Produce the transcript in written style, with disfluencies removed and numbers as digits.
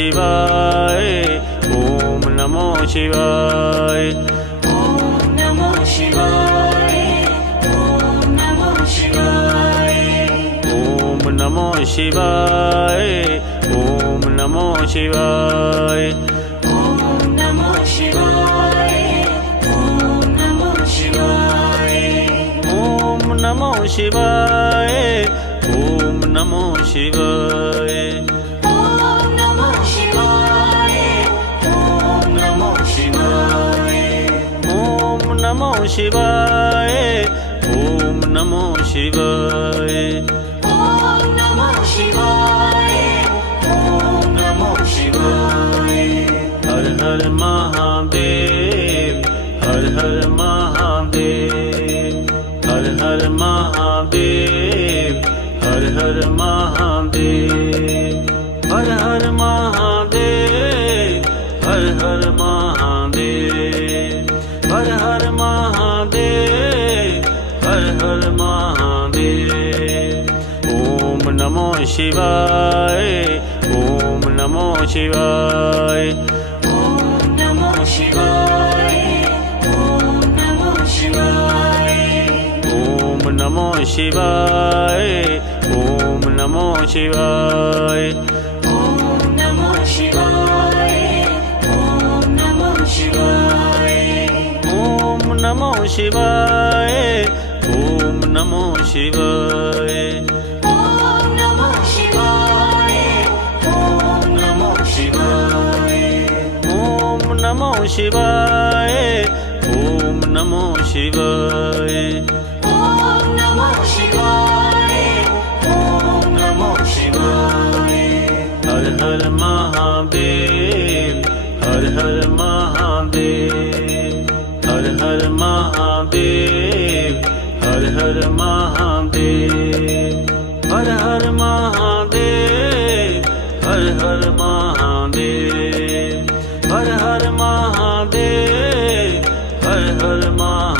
शिवाय, ओम नमो शिवाय, ओम नमो शिवाय, ओम नमो शिवाय, ओम नमो शिवाय, ओम नमो शिवाय, ओम नमो शिवाय, ओम नमो शिवाय, ओम नमो शिवाय, ओम नमो शिवाय, ओम नमो शिवाय, ओम नमो शिवाय, ओम नमो शिवाय, ओम नमो शिवाय, ओम नमो शिवाय, ओम नमो शिवाय। हर हर महादेव, हर हर महादेव, हर हर महादेव, हर हर महादेव, हर हर महादेव, हर हर महादेव, हर हर महादेव, हर हर महादेव। ओम नमो शिवाय, ओम नमो शिवाय, ओम नमो शिवाय, ओम नमो शिवाय, ओम नमो शिवाय, ओम नमो शिवाय, ओम नमो शिवाय, ओम नमो शिवाय, ओम नमो शिवाय, ओम नमो शिवाय, ओम नमो शिवाय, ओम नमो शिवाय, ओम नमो शिवाय, ओम नमो शिवाय, ओम नमो शिवाय, ओम नमो शिवाय। हर हर महादेव, हर हर महादेव, हर हर महादेव, हर हर महादेव, हर हर महादेव, हर हर महादेव, हर हर महादेव, हर हर महादेव।